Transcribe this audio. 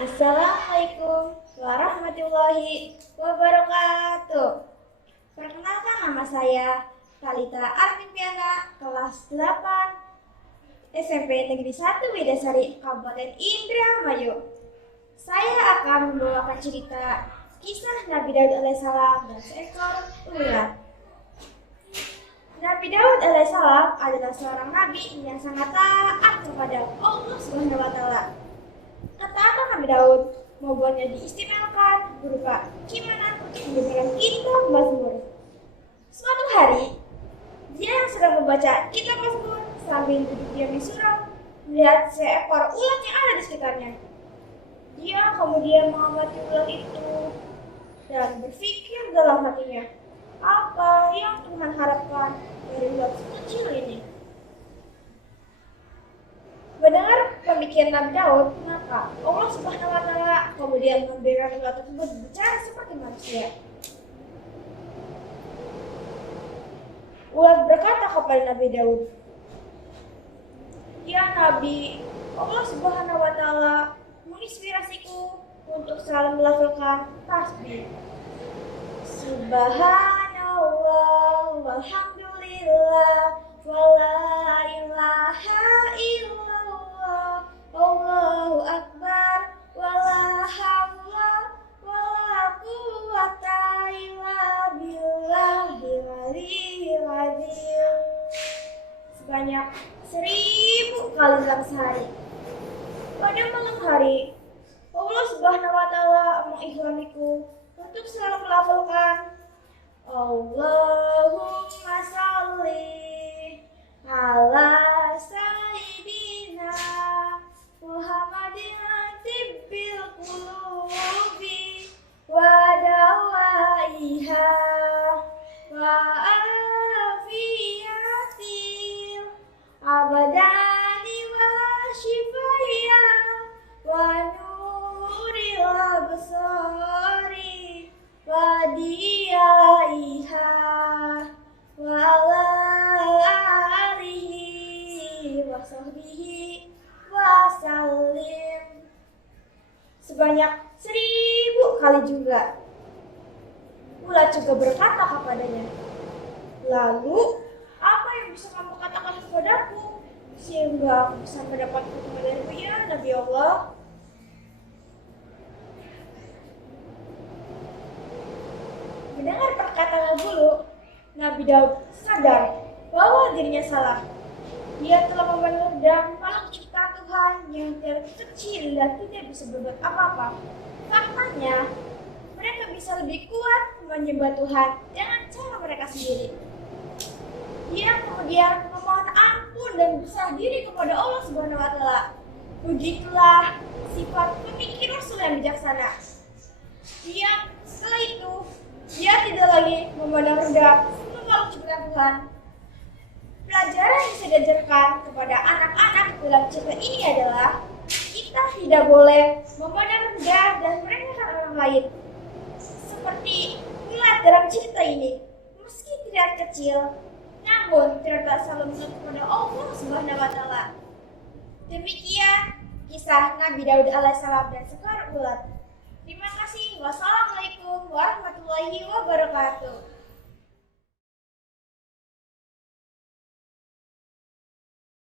Assalamualaikum warahmatullahi wabarakatuh. Perkenalkan, nama saya Talita Artimpiana, kelas 8 SMP Negeri 1 Widasari, Kabupaten Indramayu. Saya akan membawakan cerita kisah Nabi Daud alaihissalam dan seekor ular. Nabi Daud alaihissalam adalah seorang nabi yang sangat taat kepada Allah Subhanahu wa Ta'ala. Ketaatan Nabi Daud membuatnya diistimewakan berupa keimanan untuk mendengarkan kitab Mazmur. Suatu hari, dia yang sedang membaca kitab Mazmur sambil duduk diam di surau, melihat seekor ulat yang ada di sekitarnya. Dia kemudian mengamati ulat itu dan berpikir dalam hatinya, apa yang Tuhan harapkan dari ulat kecil ini? Mendengar pemikiran Nabi Daud, maka Allah Subhanahu wa Ta'ala kemudian memberikan ulat tersebut berbicara seperti manusia. Ulat berkata kepada Nabi Daud, "Ya Nabi, Allah Subhanahu wa Ta'ala menginspirasiku untuk selalu melafalkan tasbih. Subhanallah walhamdulillah wala ilaha illallah Allahu akbar wala haula wala quwwata illa billahil aliyyil azim." Sebanyak 1000 kali dalam sehari. Pada malam hari, Allah Subhanahu wa Ta'ala mengikramiku untuk selalu melafalkan Allahumma sholli ala sayyidina Muhammadin tibbil qulubi wa dawaiha wa afiyatil abadani wa shifaya wa nuril absari wa diyaiha wa ala alihi wa sahbihi wa sallim. Sebanyak 1000 kali juga. Ulat juga berkata kepadanya, "Lalu, apa yang bisa kamu katakan kepadaku sehingga aku bisa mendapat keuntungan darimu, ya Nabi Allah?" Mendengar perkataan bulu, Nabi Daud sadar bahwa dirinya salah. Dia telah memandang makhluk ciptaan Tuhan yang kecil dan tidak bisa berbuat apa-apa. Faktanya, mereka bisa lebih kuat menyembah Tuhan dengan cara mereka sendiri. Dia kemudian memohon ampun dan berserah diri kepada Allah Subhanahu wa Ta'ala. Begitulah sifat pemikir Rasul yang bijaksana. Setelah itu, dia tidak lagi memandang rendah semua makhluk ciptaan Tuhan. Pelajaran yang bisa diajarkan kepada anak-anak dalam cerita ini adalah kita tidak boleh memandang rendah dan meremehkan orang lain. Seperti ulat dalam cerita ini, meski terlihat kecil, namun ternyata selalu mengingat kepada Allah Subhanahu wa Ta'ala. Demikian kisah Nabi Daud alaihissalam dan seekor ulat. Terima kasih. Wassalamualaikum